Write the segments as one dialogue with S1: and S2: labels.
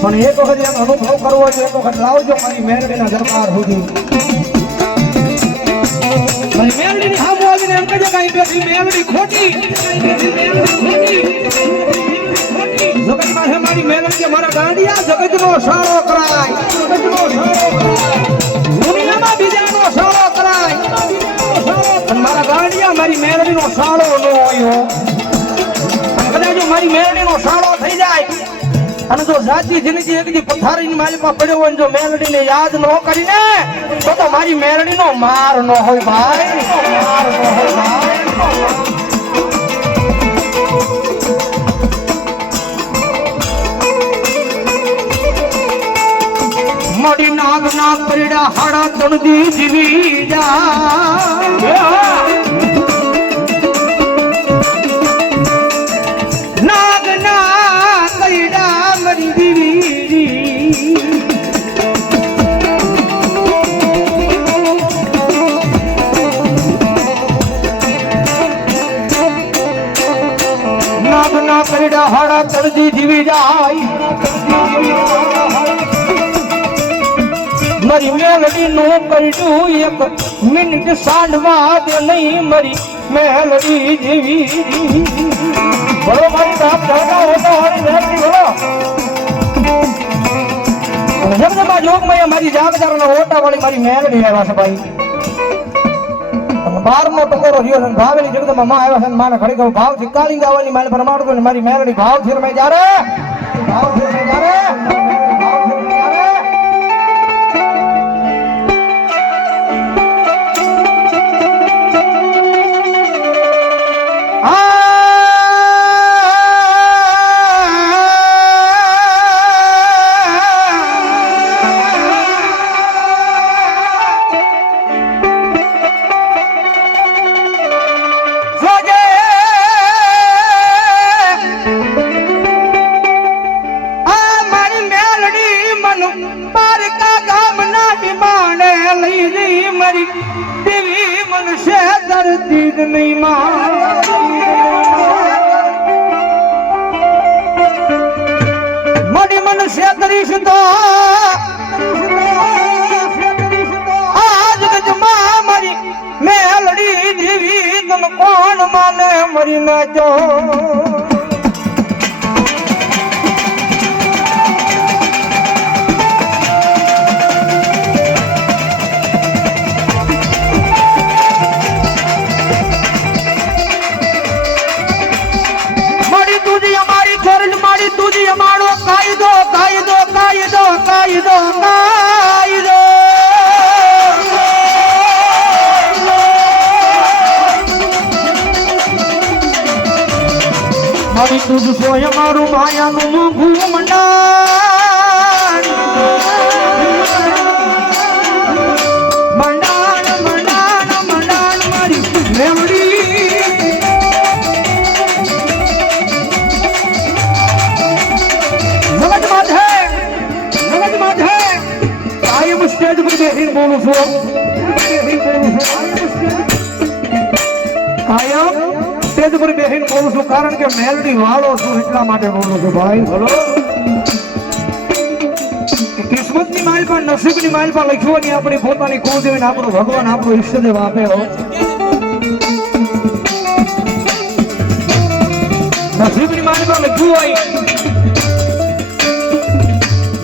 S1: પણ એક વખત એમ અનુભવ કરવો છે એક વખત લાવજો મારી મેરડીના દરબાર સુધી. ખોટી. જગતમાં છે મારી મેરડી મારા ગાંડિયા જગતનો સારો કરાય. જગતનો બીજાનો સારો કરાય. મારા ગાંડિયા મારી મેરડીનો સારો ન હોય કદાચ મારી મેરડીનો સાળો અને જો સાચી જિંદગી એકદી પથારીની માલિકમાં પડ્યો હોય જો મેલડીને યાદ ન કરીને, તો તો મારી મેલડીનો માર ન હોય ભાઈ. માર ન હોય ભાઈ મોડી નાગ ના પૈડા હાડા તણદી જીવી જા. નાગના કૈડા હાડા તળજી જીવી જાય. મારી મેલડી નું કૈડું એક મિનિટ સાંડવા દે નહીં મરી મેલડી જીવી. બોલો. જગદંબા જોગમય મારી જાગદારના ઓટા વાળી મારી મેલડી આવ્યા છે ભાઈ. બારમો ટકોરો રહ્યો છે ભાવેની જગદંબા માં આવ્યા છે માને ઘડી કહું ભાવથી કાળી ગાવાની માને પરમાડતો મારી મેલડી ભાવથી રમે જારે દેવી મનુષ્ય ધરતી જ નહીં મડી મનુષ્ય કરીશ તો મેલડી દેવી તમ કોણ માને મરી ના જો. તુજ સોય મારું માયાનું મોંઘું મંડાણ. મંડાણ મંડાણ મંડાણ મારી મેમડી જગત માથે જગત માથે કાયમ સ્ટેજ પર બેસીને બોલું છું. સ્ટેજ પર બેસીને બોલું છું કારણ કે મેલડી વાળો છું એટલા માટે બોલું છું ભાઈ. બોલો. કિસ્મતની માલ પર નસીબની માલ પર લખ્યું હોય ને આપણી પોતાની કુળદેવી ને આપણો ભગવાન આપણો ઈષ્ટદેવ આપે હો. નસીબની માલ પર લખ્યું હોય.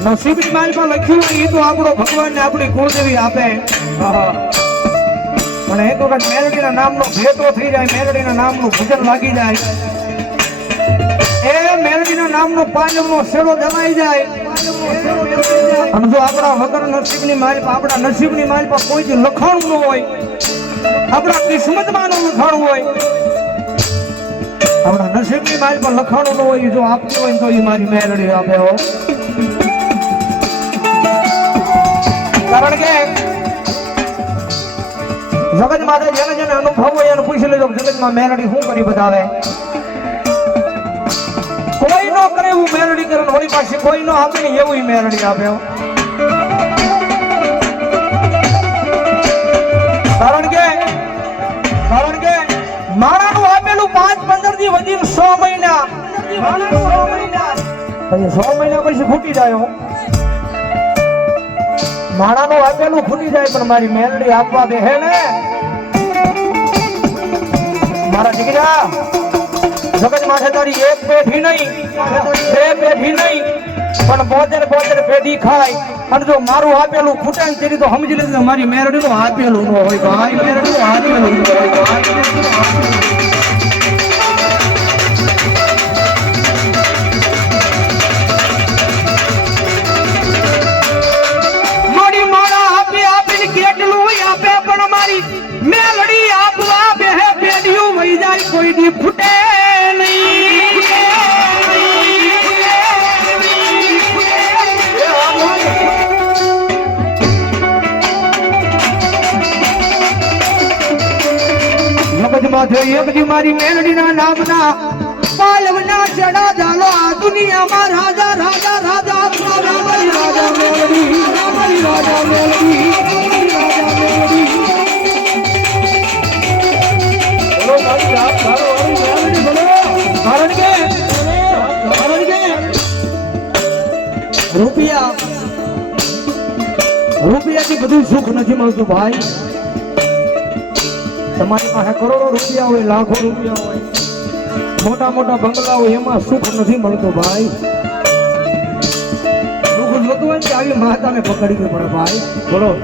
S1: નસીબની માલ પર લખ્યું હોય એ તો આપણો ભગવાન ને આપણી કુળદેવી આપે. પણ એક વખત મેલડીના નામનો ભેટો થઈ જાય, મેલડીના નામનું ભજન લાગી જાય. એ મેલડીના નામનો પાંજરનો શેરો જમાઈ જાય. અને જો આપણા વગર નસીબની માલ પર, આપણા નસીબની માલ પર કોઈ જ લખાણું ન હોય, આપણા કિસ્મતમાં નું લખાણું હોય, આપણા નસીબની માલ પર લખાણું ન હોય જો આપતી હોય તો એ મારી મેલડી આપે હો. જગતમાં જેને જેને અનુભવ હોય એને પૂછી લેજો જગત જગતમાં મેલડી શું કરી બતાવે? કોઈ નો કરે એવું મેલડી કરે વળી પાસે કોઈ નો આપે ને એવું મેલડી આપે કારણ કે કારણ કે મારાનું આપેલું પાંચ પંદરથી વધીને સો મહિના. સો મહિના પછી ફૂટી જાય માણાનું આપેલું ફૂટી જાય પણ મારી મેલડી આપવા દે હે ને? મારા દીકરા જગત માથે તારી એક પેઢી નહીં, બે પેઢી નહીં, પણ બોતેર બોતેર પેઢી ખાય. અને જો મારું આપેલું ખૂટે ને તેની તો સમજી લેજો મારી મેરડી નું આપેલું હોય, ભાઈ. મેરડી નું આપેલું હોય, ભાઈ. જાય ફૂટે મગજમાં એક દી મારી મેલડીના નામના. પાલવના ચડા ચાલો આ દુનિયામાં રાજા રાજા રાજા. રૂપિયા. રૂપિયાથી બધું સુખ નથી મળતું ભાઈ. તમારી પાસે કરોડો રૂપિયા હોય, લાખો રૂપિયા હોય. મોટા મોટા બંગલા હોય એમાં સુખ નથી મળતું ભાઈ. સુખ જોતું હોય ને આવી માતાને પકડવી પડે ભાઈ. બોલો.